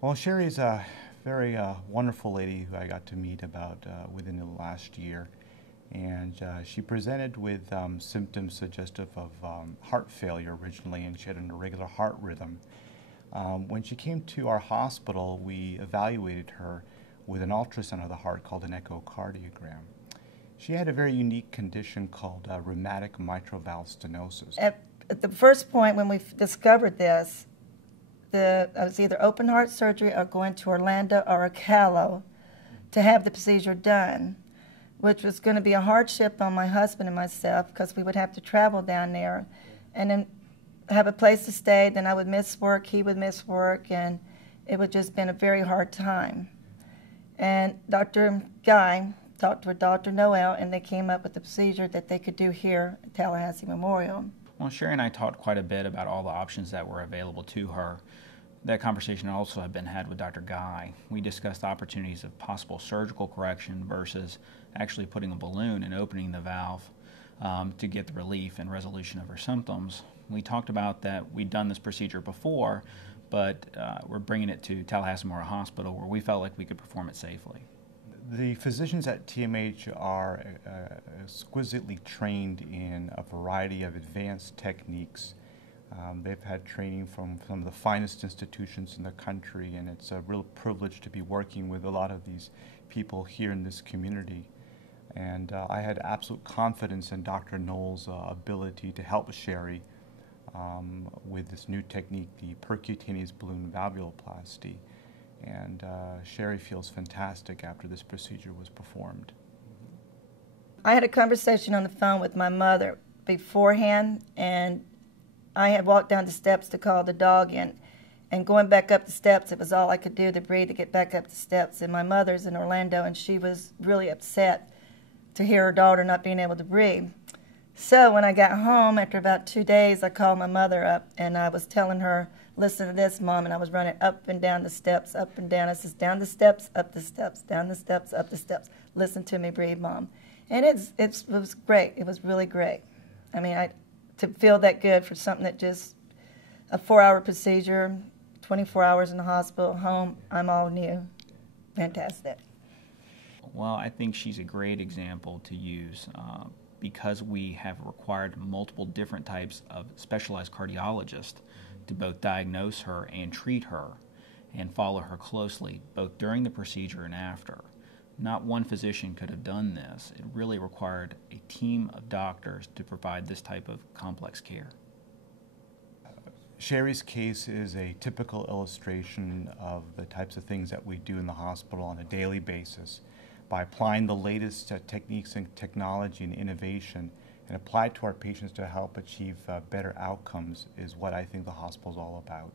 Well, Sherry's a very wonderful lady who I got to meet about within the last year. And she presented with symptoms suggestive of heart failure originally, and she had an irregular heart rhythm. When she came to our hospital, we evaluated her with an ultrasound of the heart called an echocardiogram. She had a very unique condition called rheumatic mitral valve stenosis. At the first point when we discovered this, I was either open heart surgery or going to Orlando or Ocala to have the procedure done, which was going to be a hardship on my husband and myself because we would have to travel down there and then have a place to stay. Then I would miss work, he would miss work, and it would just been a very hard time. And Dr. Ghai talked with Dr. Noel, and they came up with the procedure that they could do here at Tallahassee Memorial. Well, Sherry and I talked quite a bit about all the options that were available to her. That conversation also had been had with Dr. Ghai. We discussed opportunities of possible surgical correction versus actually putting a balloon and opening the valve to get the relief and resolution of her symptoms. We talked about that we'd done this procedure before, but we're bringing it to Tallahassee Memorial Hospital where we felt like we could perform it safely. The physicians at TMH are exquisitely trained in a variety of advanced techniques. They've had training from some of the finest institutions in the country, and it's a real privilege to be working with a lot of these people here in this community. And I had absolute confidence in Dr. Noel's ability to help Sherry with this new technique, the percutaneous balloon valvuloplasty. And Sherry feels fantastic after this procedure was performed. I had a conversation on the phone with my mother beforehand, and I had walked down the steps to call the dog in, and going back up the steps, it was all I could do to breathe to get back up the steps. And my mother's in Orlando, and she was really upset to hear her daughter not being able to breathe. So when I got home, after about 2 days, I called my mother up, and I was telling her, listen to this, Mom, and I was running up and down the steps, up and down. I says, down the steps, up the steps, down the steps, up the steps. Listen to me breathe, Mom. And it was great. It was really great. I mean, to feel that good for something that just a 4-hour procedure, 24 hours in the hospital, home, I'm all new. Fantastic. Well, I think she's a great example to use because we have required multiple different types of specialized cardiologists to both diagnose her and treat her and follow her closely, both during the procedure and after. Not one physician could have done this. It really required a team of doctors to provide this type of complex care. Sherry's case is a typical illustration of the types of things that we do in the hospital on a daily basis. By applying the latest techniques and technology and innovation and apply it to our patients to help achieve better outcomes is what I think the hospital is all about.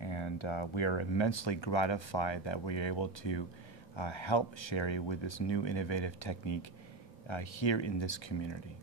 And we are immensely gratified that we are able to help Sherry with this new innovative technique here in this community.